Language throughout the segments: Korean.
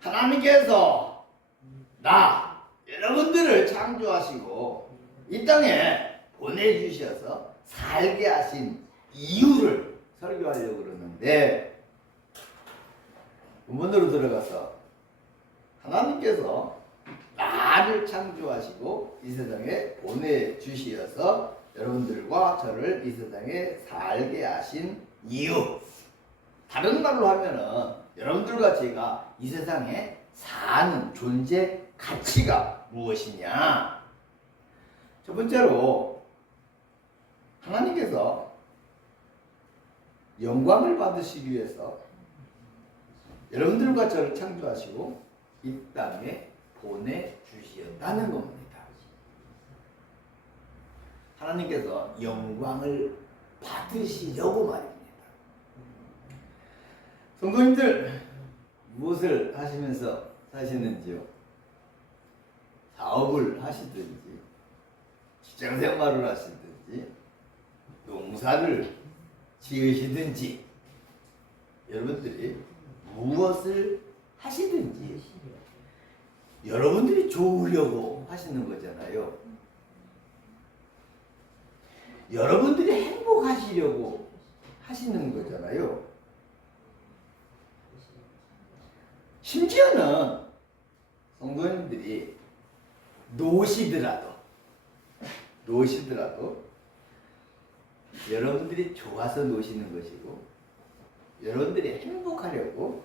하나님께서 여러분들을 창조하시고 이 땅에 보내주셔서 살게 하신 이유를 설교하려고 그러는데, 본문으로 들어가서 하나님께서 나를 창조하시고 이 세상에 보내주시어서 여러분들과 저를 이 세상에 살게 하신 이유, 다른 말로 하면은 여러분들과 제가 이 세상에 사는 존재 가치가 무엇이냐. 첫 번째로 하나님께서 영광을 받으시기 위해서 여러분들과 저를 창조하시고 이 땅에 보내주셨다는 겁니다. 하나님께서 영광을 받으시려고 말입니다. 성도님들, 무엇을 하시면서 사시는지요? 사업을 하시든지, 직장생활을 하시든지, 농사를 지으시든지, 여러분들이 무엇을 하시든지 여러분들이 좋으려고 하시는 거잖아요. 여러분들이 행복하시려고 하시는 거잖아요. 심지어는 성도님들이 노시더라도 여러분들이 좋아서 노시는 것이고 여러분들이 행복하려고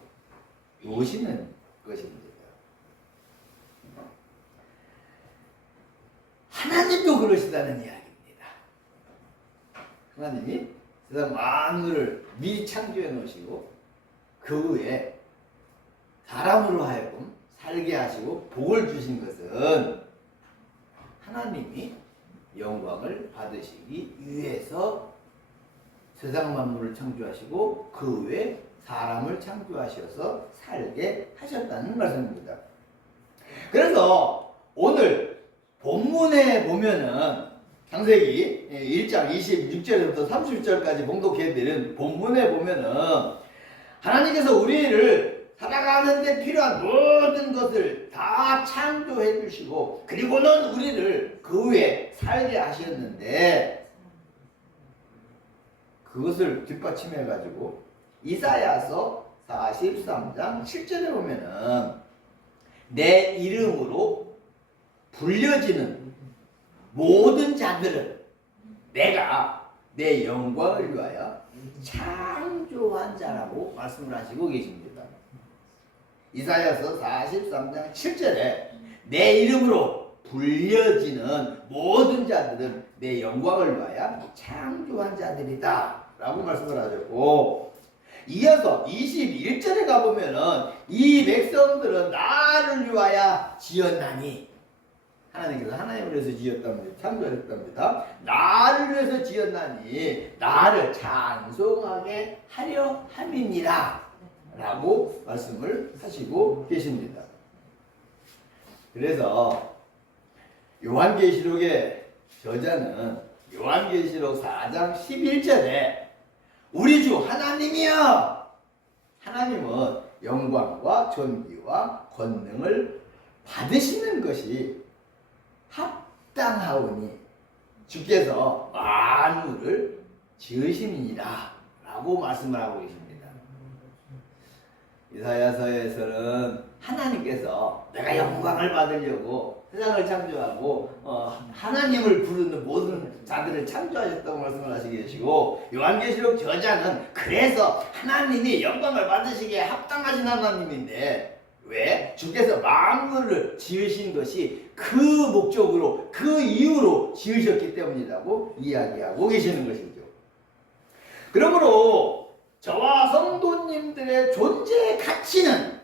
노시는 것입니다. 하나님도 그러시다는 이야기입니다. 하나님이 세상 만물을 미리 창조해 놓으시고 그 후에 사람으로 하여금 살게 하시고 복을 주신 것은 하나님이 영광을 받으시기 위해서 세상 만물을 창조하시고 그 후에 사람을 창조하셔서 살게 하셨다는 말씀입니다. 그래서 오늘 본문에 보면은 창세기 1장 26절부터 30절까지 봉독해드린 본문에 보면은 하나님께서 우리를 살아가는 데 필요한 모든 것을 다 창조해 주시고 그리고는 우리를 그 후에 살게 하셨는데, 그것을 뒷받침해 가지고 이사야서 43장 7절에 보면은 내 이름으로 불려지는 모든 자들은 내가 내 영광을 위하여 창조한 자라고 말씀을 하시고 계십니다. 이사야서 43장 7절에 내 이름으로 불려지는 모든 자들은 내 영광을 위하여 창조한 자들이다 라고 말씀을 하셨고, 이어서 21절에 가보면은 이 백성들은 나를 위하여 지었나니, 하나님께서 하나님을 위해서 지었답니다. 창조했답니다. 나를 위해서 지었나니 나를 찬송하게 하려 함이니라 라고 말씀을 하시고 계십니다. 그래서 요한계시록의 저자는 요한계시록 4장 11절에 우리 주 하나님이여, 하나님은 영광과 존귀와 권능을 받으시는 것이 합당하오니 주께서 만물을 지으심이니라 라고 말씀을 하고 계십니다. 이사야서에서는 하나님께서 내가 영광을 받으려고 세상을 창조하고 하나님을 부르는 모든 자들을 창조하셨다고 말씀을 하시게 되시고, 요한계시록 저자는 그래서 하나님이 영광을 받으시기에 합당하신 하나님인데 왜? 주께서 만물을 지으신 것이 그 목적으로 그 이유로 지으셨기 때문이라고 이야기하고 계시는 것이죠. 그러므로 저와 성도님들의 존재의 가치는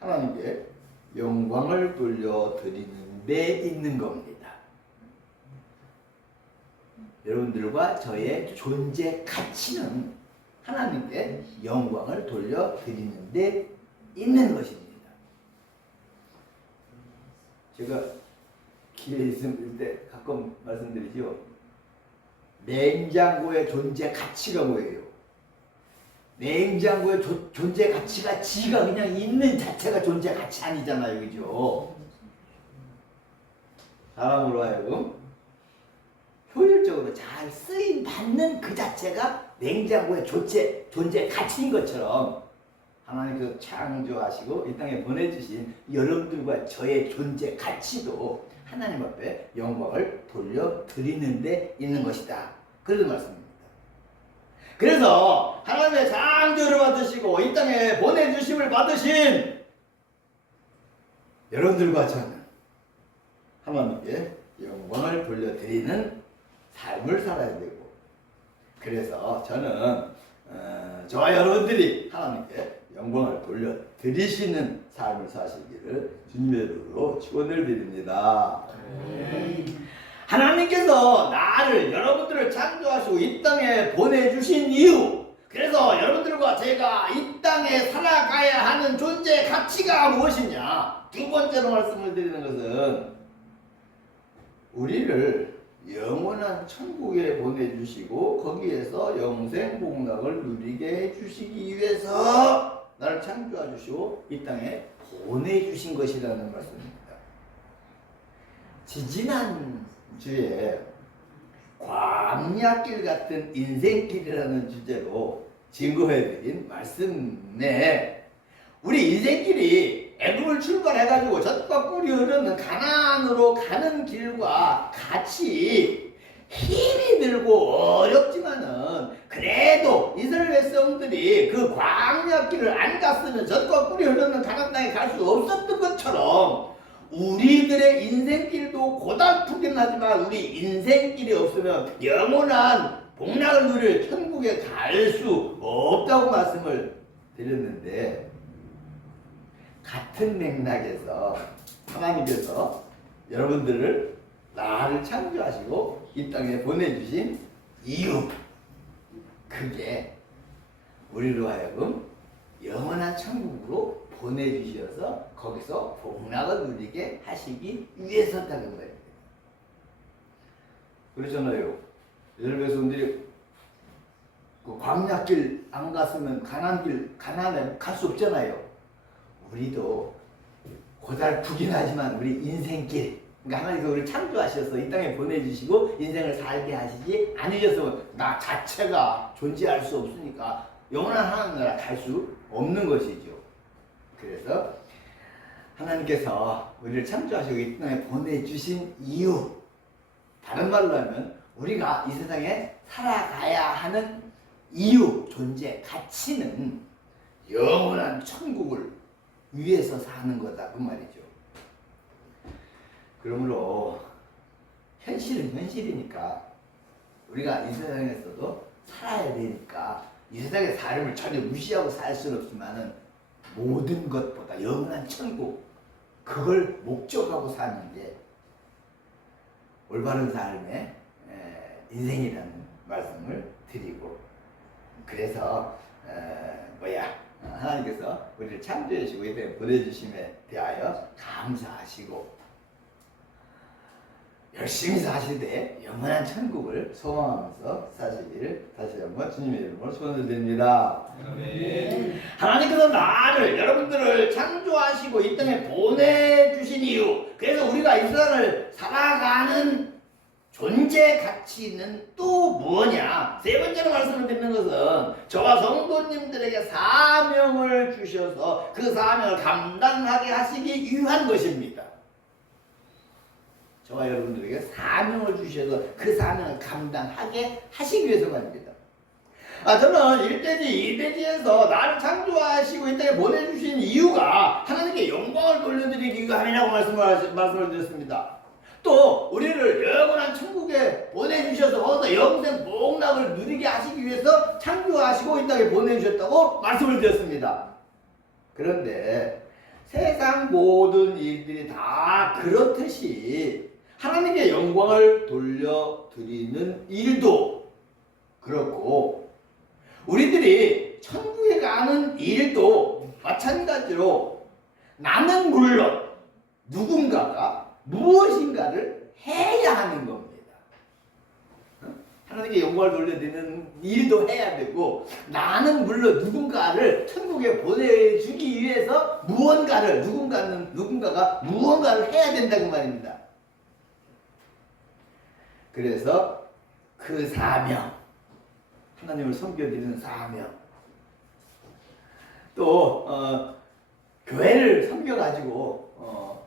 하나님께 영광을 돌려드리는 데 있는 겁니다. 여러분들과 저의 존재 가치는 하나님께 영광을 돌려드리는 데 있는 것입니다. 제가 기회 있을 때 가끔 말씀드리죠. 냉장고의 존재 가치가 뭐예요? 냉장고의 존재 가치가 지가 그냥 있는 자체가 존재 가치 아니잖아요. 그죠? 사람으로 하여금 효율적으로 잘 쓰임 받는 그 자체가 냉장고의 존재 가치인 것처럼 하나님께서 창조하시고 이 땅에 보내주신 여러분들과 저의 존재 가치도 하나님 앞에 영광을 돌려드리는 데 있는 것이다. 그런 말씀입니다. 그래서 하나님의 창조를 받으시고 이 땅에 보내주심을 받으신 여러분들과 저는 하나님께 영광을 돌려드리는 삶을 살아야 되고, 그래서 저는 저와 여러분들이 하나님께 영광을 돌려드리시는 삶을 사시기를 주님의 이름으로 축원을 드립니다. 하나님께서 나를, 여러분들을 창조하시고 이 땅에 보내주신 이유, 그래서 여러분들과 제가 이 땅에 살아가야 하는 존재 가치가 무엇이냐, 두 번째로 말씀을 드리는 것은 우리를 영원한 천국에 보내주시고 거기에서 영생 복락을 누리게 해주시기 위해서 나를 창조하시고 이 땅에 보내주신 것이라는 말씀입니다. 지지난 주에 광야길 같은 인생길이라는 주제로 증거해드린 말씀에 우리 인생길이 애굽을 출발해가지고 젖과 꿀이 흐르는 가나안으로 가는 길과 같이 힘이 들고 어렵지만은 그래도 이스라엘 백성들이 그 광야길을 안 갔으면 젖과 꿀이 흐르는 가나안 땅에 갈 수 없었던 것처럼 우리들의 인생길도 고달프긴 하지만 우리 인생길이 없으면 영원한 복락을 누릴 천국에 갈 수 없다고 말씀을 드렸는데, 같은 맥락에서 하나님께서 여러분들을, 나를 창조하시고 이 땅에 보내주신 이유, 그게 우리로 하여금 영원한 천국으로 보내주셔서 거기서 복락을 누리게 하시기 위해서다는 거예요. 그러잖아요. 이스라엘 백성들이 그 광야길 안 갔으면 가나안에 갈 수 없잖아요. 우리도 고달프긴 하지만 우리 인생길, 그러니까 하나님께서 우리를 창조하셔서 이 땅에 보내주시고 인생을 살게 하시지 않으셔서 나 자체가 존재할 수 없으니까 영원한 하나님 나라 갈 수 없는 것이죠. 그래서 하나님께서 우리를 창조하시고 이 땅에 보내주신 이유, 다른 말로 하면 우리가 이 세상에 살아가야 하는 이유, 존재 가치는 영원한 천국을 위해서 사는 거다, 그 말이죠. 그러므로 현실은 현실이니까 우리가 이 세상에서도 살아야 되니까 이 세상의 삶을 전혀 무시하고 살 수는 없지만은 모든 것보다 영원한 천국, 그걸 목적하고 사는 게 올바른 삶의 인생이라는 말씀을 드리고, 그래서 하나님께서 우리를 창조해주시고 이 땅에 보내주심에 대하여 감사하시고 열심히 사시되 영원한 천국을 소망하면서 사시기를 다시 한번 주님의 이름으로 소원을 드립니다. 하나님께서 나를, 여러분들을 창조하시고 이 땅에 보내주신 이유, 그래서 우리가 이 세상을 살아가는 존재 가치는 또 무엇냐? 세 번째로 말씀을 드리는 것은 저와 성도님들에게 사명을 주셔서 그 사명을 감당하게 하시기 위한 것입니다. 저와 여러분들에게 사명을 주셔서 그 사명을 감당하게 하시기 위해서가 아닙니다. 저는 1대지, 2대지에서 나를 창조하시고 이 땅에 보내주신 이유가 하나님께 영광을 돌려드리기 위함이라고 말씀을 드렸습니다. 또 우리를 영원한 천국에 보내주셔서 거기서 영생 복락을 누리게 하시기 위해서 창조하시고 이 땅에 보내주셨다고 말씀을 드렸습니다. 그런데 세상 모든 일들이 다 그렇듯이 하나님께 영광을 돌려드리는 일도 그렇고 우리들이 천국에 가는 일도 마찬가지로 나는 물론 누군가가 무엇인가를 해야 하는 겁니다. 하나님께 영광을 돌려드리는 일도 해야 되고, 나는 물론 누군가를 천국에 보내주기 위해서 누군가가 무언가를 해야 된다고 말입니다. 그래서 그 사명, 하나님을 섬겨드리는 사명, 또 교회를 섬겨가지고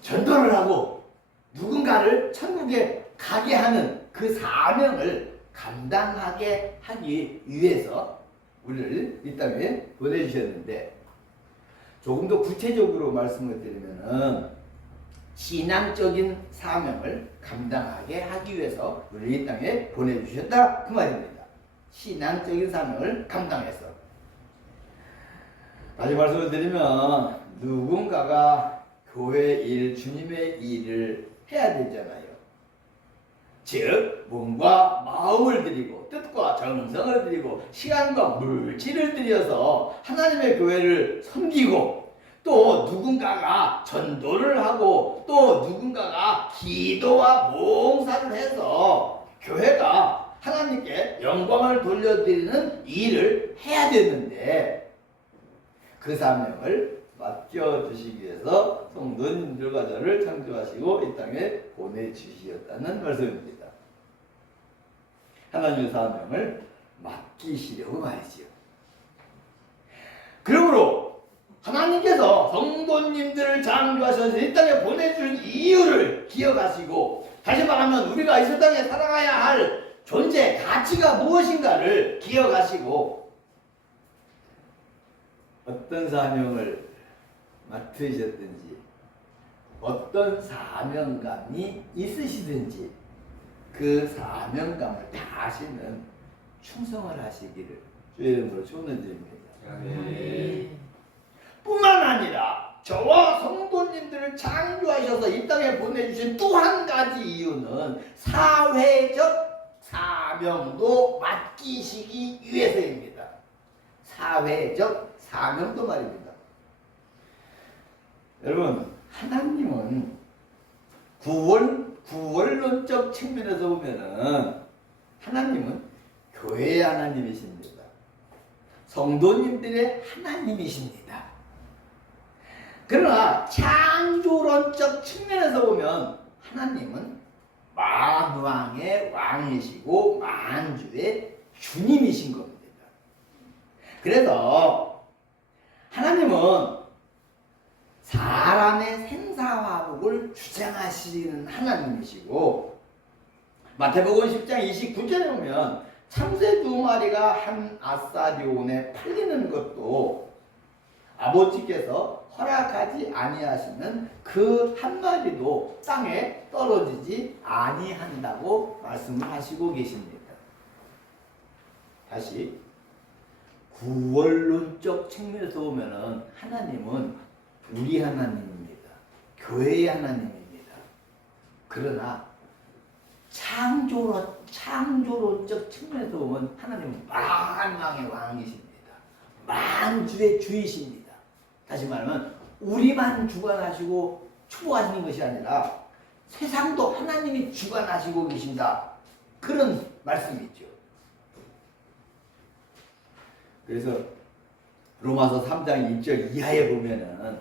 전도를 하고 누군가를 천국에 가게 하는 그 사명을 감당하게 하기 위해서 우리를 이 땅에 보내주셨는데, 조금 더 구체적으로 말씀을 드리면은 신앙적인 사명을 감당하게 하기 위해서 우리를 이 땅에 보내주셨다 그 말입니다. 신앙적인 사명을 감당해서. 다시 말씀을 드리면 누군가가 교회 일, 주님의 일을 해야 되잖아요. 즉 몸과 마음을 들이고 뜻과 정성을 들이고 시간과 물질을 들여서 하나님의 교회를 섬기고, 또 누군가가 전도를 하고 또 누군가가 기도와 봉사를 해서 교회가 하나님께 영광을 돌려드리는 일을 해야 되는데, 그 사명을 맡겨주시기 위해서 성도님들과 저를 창조하시고 이 땅에 보내주시었다는 말씀입니다. 하나님의 사명을 맡기시려고 말이지요. 그러므로 하나님께서 성도님들을 창조하셔서 이 땅에 보내준 이유를 기억하시고, 다시 말하면 우리가 이 세상에 살아가야 할 존재, 가치가 무엇인가를 기억하시고, 어떤 사명을 맡으셨든지 어떤 사명감이 있으시든지 그 사명감을 다하시는 충성을 하시기를 주의 이름으로 축원드립니다. 뿐만 아니라 저와 성도님들을 창조하셔서 이 땅에 보내주신 또 한 가지 이유는 사회적 사명도 맡기시기 위해서입니다. 사회적 사명도 말입니다. 여러분, 하나님은 구원론적 측면에서 보면은 하나님은 교회의 하나님이십니다. 성도님들의 하나님이십니다. 그러나 창조론적 측면에서 보면 하나님은 만왕의 왕이시고 만주의 주님이신 겁니다. 그래서 하나님은 사람의 생사화복을 주장하시는 하나님이시고, 마태복음 10장 29절에 보면 참새 2마리가 한 아사디온에 팔리는 것도 아버지께서 허락하지 아니하시는 그 한 마리도 땅에 떨어지지 아니한다고 말씀하시고 계십니다. 다시 구원론적 측면에서 보면은 하나님은 우리 하나님입니다. 교회의 하나님입니다. 그러나 창조론적 측면에서 보면 하나님은 만왕의 왕이십니다. 만주의 주이십니다. 다시 말하면 우리만 주관하시고 추구하시는 것이 아니라 세상도 하나님이 주관하시고 계신다. 그런 말씀이죠. 그래서 로마서 3장 1절 이하에 보면은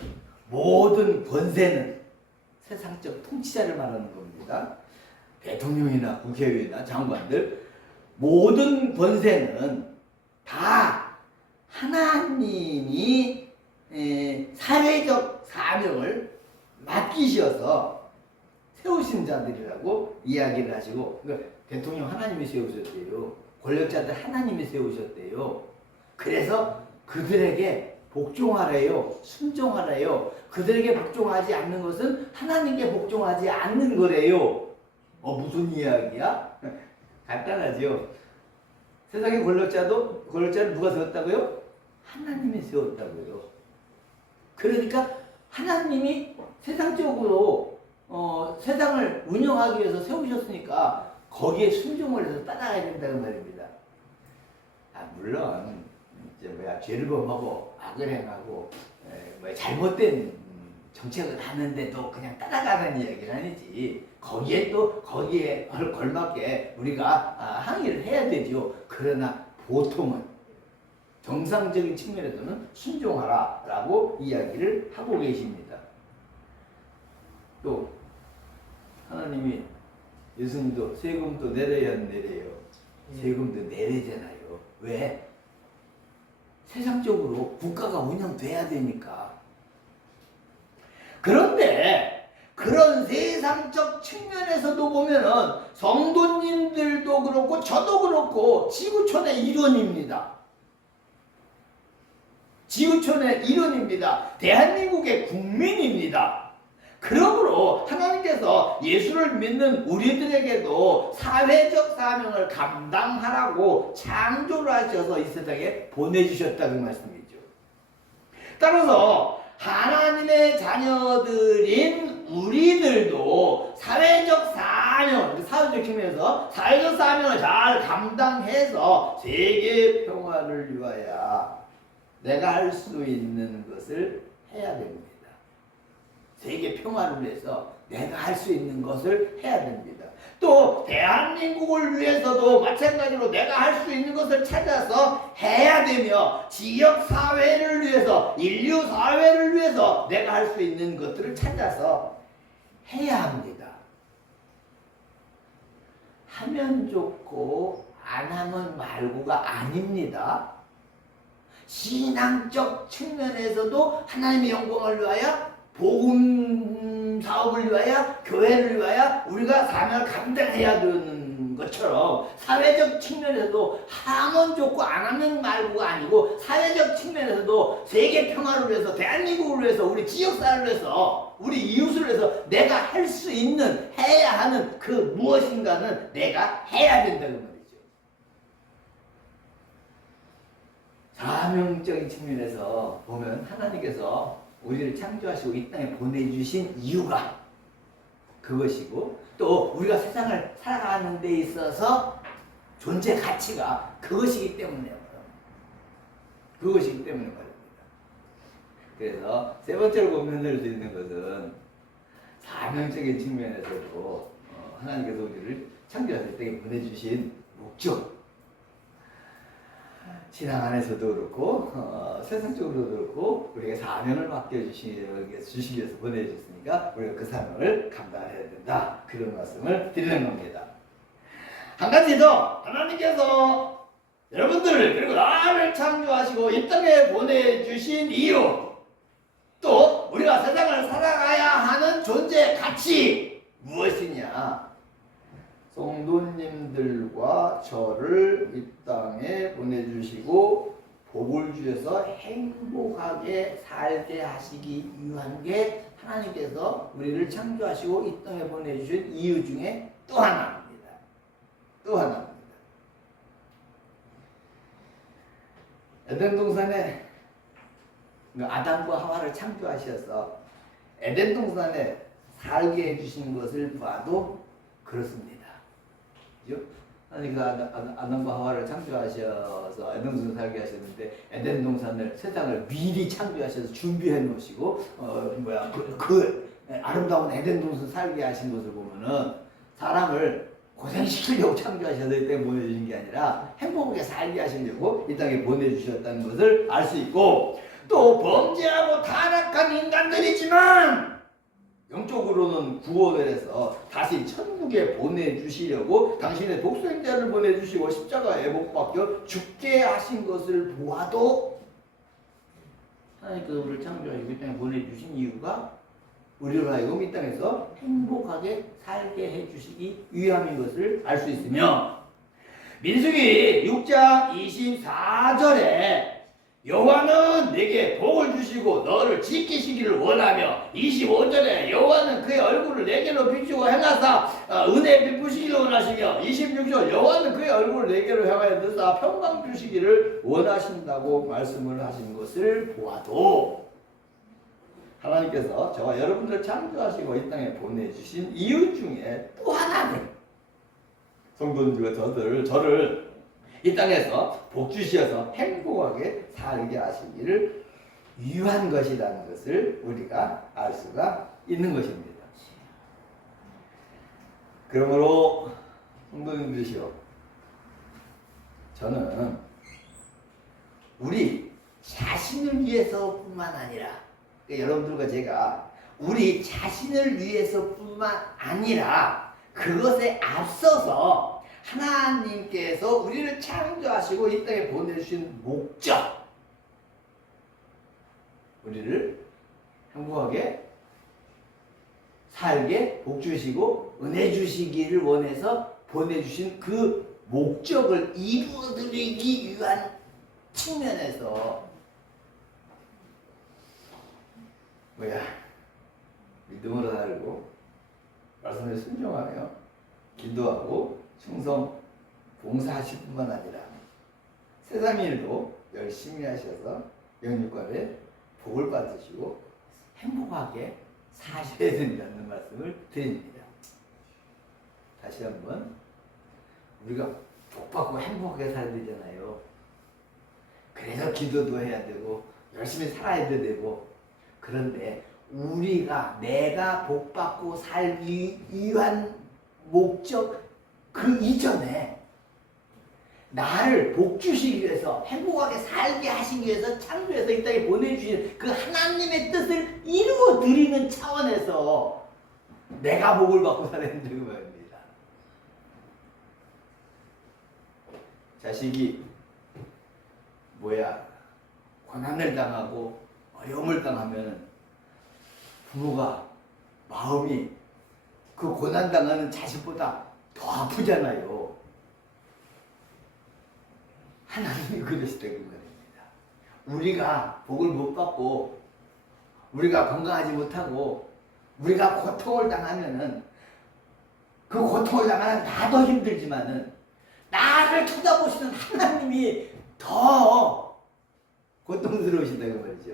모든 권세는 세상적 통치자를 말하는 겁니다. 대통령이나 국회의원이나 장관들, 모든 권세는 다 하나님이 사회적 사명을 맡기셔서 세우신 자들이라고 이야기를 하시고, 그러니까 대통령 하나님이 세우셨대요. 권력자들 하나님이 세우셨대요. 그래서 그들에게 복종하래요. 순종하래요. 그들에게 복종하지 않는 것은 하나님께 복종하지 않는 거래요. 무슨 이야기야? 간단하죠. 세상의 권력자를 누가 세웠다고요? 하나님이 세웠다고요. 그러니까 하나님이 세상적으로 세상을 운영하기 위해서 세우셨으니까 거기에 순종을 해서 따라가야 된다는 말입니다. 물론 죄를 범하고 악을 행하고 잘못된 정책을 하는데도 그냥 따라가는 이야기는 아니지. 거기에 걸맞게 우리가 항의를 해야 되죠. 그러나 보통은 정상적인 측면에서는 순종하라라고 이야기를 하고 계십니다. 또 하나님이 예수님도 세금도 내려야 내려요. 세금도 내리잖아요. 왜? 세상적으로 국가가 운영돼야 되니까. 그런데 그런 세상적 측면에서도 보면은 성도님들도 그렇고 저도 그렇고 지구촌의 일원입니다. 지구촌의 일원입니다. 대한민국의 국민입니다. 그러므로 하나님께서 예수를 믿는 우리들에게도 사회적 사명을 감당하라고 창조를 하셔서 이 세상에 보내주셨다는 말씀이죠. 따라서 하나님의 자녀들인 우리들도 사회적 측면에서 사회적 사명을 잘 감당해서 세계 평화를 위하여 내가 할 수 있는 것을 해야 됩니다. 세계 평화를 위해서 내가 할 수 있는 것을 해야 됩니다. 또 대한민국을 위해서도 마찬가지로 내가 할 수 있는 것을 찾아서 해야 되며 지역 사회를 위해서 인류 사회를 위해서 내가 할 수 있는 것들을 찾아서 해야 합니다. 하면 좋고 안 하면 말고가 아닙니다. 신앙적 측면에서도 하나님의 영광을 위하여 복음 사업을 위하여 교회를 위하여 우리가 사명을 감당해야 되는 것처럼 사회적 측면에서도 하면 좋고 안 하면 말고가 아니고 사회적 측면에서도 세계 평화를 위해서 대한민국을 위해서 우리 지역사회를 위해서 우리 이웃을 위해서 내가 할 수 있는 해야 하는 그 무엇인가는 내가 해야 된다는 말이죠. 사명적인 측면에서 보면 하나님께서 우리를 창조하시고 이 땅에 보내주신 이유가 그것이고 또 우리가 세상을 살아가는 데 있어서 존재 가치가 그것이기 때문에 말입니다. 그래서 세 번째로 고민할 수 있는 것은 사명적인 측면에서도 하나님께서 우리를 창조하실 이 땅에 보내주신 목적, 신앙 안에서도 그렇고 세상적으로도 그렇고 우리가 사명을 맡겨주시기 위해서 보내주셨으니까 우리가 그 사명을 감당해야 된다. 그런 말씀을 드리는 겁니다. 한 가지 더 하나님께서 여러분들을 그리고 나를 창조하시고 이 땅에 보내주신 이유 또 우리가 세상을 살아가야 하는 존재 가치 무엇이냐? 성도님들과 저를 이 땅에 보내주시고 복을 주셔서 행복하게 살게 하시기 위한 게 하나님께서 우리를 창조하시고 이 땅에 보내주신 이유 중에 또 하나입니다. 또 하나입니다. 에덴 동산에 아담과 하와를 창조하셔서 에덴 동산에 살게 해주신 것을 봐도 그렇습니다. 하나님께서 아담과 하와를 창조하셔서 에덴 동산을 살게 하셨는데 에덴 동산을 세상을 미리 창조하셔서 준비해 놓으시고 그 아름다운 에덴 동산 살게 하신 것을 보면은 사람을 고생시키려고 창조하셔서 이 땅에 보내주신 게 아니라 행복하게 살게 하시려고 이 땅에 보내주셨다는 것을 알 수 있고 또 범죄하고 타락한 인간들이지만 영적으로는 구원을 해서 다시 천국에 보내주시려고 당신의 독생자를 보내주시고 십자가에 못 박혀 죽게 하신 것을 보아도 하나님께서 우리를 창조하시고 이 땅에 보내주신 이유가 우리를 하여금 이 땅에서 행복하게 살게 해주시기 위함인 것을 알 수 있으며 민수기 6장 24절에 여호와는 내게 복을 주시고 너를 지키시기를 원하며 25절에 여호와는 그의 얼굴을 내게로 비추고 행하사 은혜 베푸시기를 원하시며 26절 여호와는 그의 얼굴을 내게로 향하여 드사 평강 주시기를 원하신다고 말씀을 하신 것을 보아도 하나님께서 저와 여러분들을 창조하시고 이 땅에 보내주신 이유 중에 또 하나는 성도님들과 저를 이 땅에서 복 주시어서 행복하게 살게 하시기를 유한 것이라는 것을 우리가 알 수가 있는 것입니다. 그러므로 성도님들이시여, 저는 우리 자신을 위해서뿐만 아니라, 그러니까 여러분들과 제가 우리 자신을 위해서뿐만 아니라 그것에 앞서서 하나님께서 우리를 창조하시고 이 땅에 보내주신 목적, 우리를 행복하게 살게 복 주시고 은혜 주시기를 원해서 보내주신 그 목적을 이루어드리기 위한 측면에서 믿음으로 살고 말씀에 순종하며 기도하고 충성 봉사하실 뿐만 아니라 세상 일도 열심히 하셔서 영육간에 복을 받으시고 행복하게 사셔야 된다는 말씀을 드립니다. 다시 한번, 우리가 복 받고 행복하게 살아야 되잖아요. 그래서 기도도 해야 되고 열심히 살아야 되고, 그런데 내가 복 받고 살기 위한 목적, 그 이전에 나를 복 주시기 위해서 행복하게 살게 하시기 위해서 창조해서 이 땅에 보내주신 그 하나님의 뜻을 이루어 드리는 차원에서 내가 복을 받고 살아야 된다고 말입니다. 자식이 고난을 당하고 어려움을 당하면 부모가 마음이 그 고난당하는 자식보다 더 아프잖아요. 하나님이 그러시다고 말입니다. 우리가 복을 못 받고 우리가 건강하지 못하고 우리가 고통을 당하면은 그 고통을 당하는 나도 힘들지만은 나를 쳐다보시는 하나님이 더 고통스러우시다고 말이죠.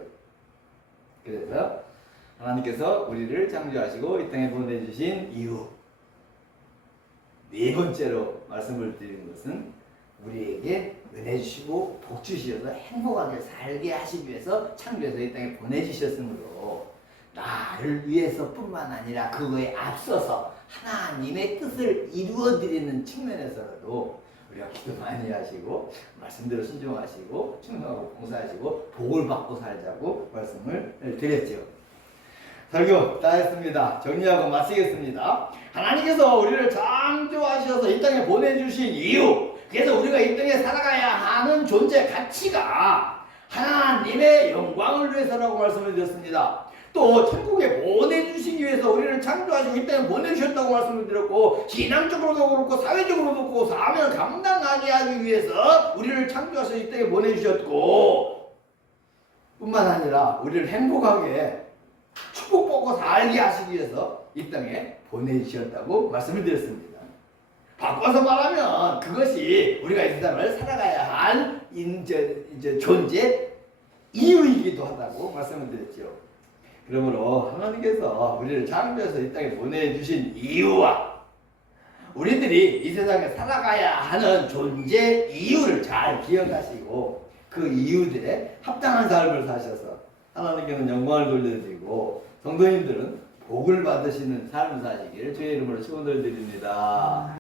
그래서 하나님께서 우리를 창조하시고 이 땅에 보내주신 이유, 네 번째로 말씀을 드리는 것은 우리에게 은혜 주시고 복 주시어서 행복하게 살게 하시기 위해서 창조해서 이 땅에 보내주셨으므로 나를 위해서뿐만 아니라 그거에 앞서서 하나님의 뜻을 이루어드리는 측면에서라도 우리가 기도 많이 하시고 말씀대로 순종하시고 충성하고 봉사하시고 복을 받고 살자고 말씀을 드렸죠. 설교 다 했습니다. 정리하고 마치겠습니다. 하나님께서 우리를 창조하셔서 이 땅에 보내주신 이유, 그래서 우리가 이 땅에 살아가야 하는 존재 가치가 하나님의 영광을 위해서라고 말씀을 드렸습니다. 또 천국에 보내주시기 위해서 우리를 창조하시고 이 땅에 보내주셨다고 말씀을 드렸고, 신앙적으로도 그렇고 사회적으로도 그렇고 사명을 감당하게 하기 위해서 우리를 창조하셔서 이 땅에 보내주셨고, 뿐만 아니라 우리를 행복하게 축복받고 살게 하시기 위해서 이 땅에 보내주셨다고 말씀을 드렸습니다. 바꿔서 말하면 그것이 우리가 이 세상을 살아가야 할 존재 이유이기도 하다고 말씀을 드렸죠. 그러므로 하나님께서 우리를 창조해서 이 땅에 보내주신 이유와 우리들이 이 세상에 살아가야 하는 존재 이유를 잘 기억하시고 그 이유들에 합당한 삶을 사셔서 하나님께는 영광을 돌려드리고 성도님들은 복을 받으시는 삶을 사시기를 주의 이름으로 축원을 드립니다.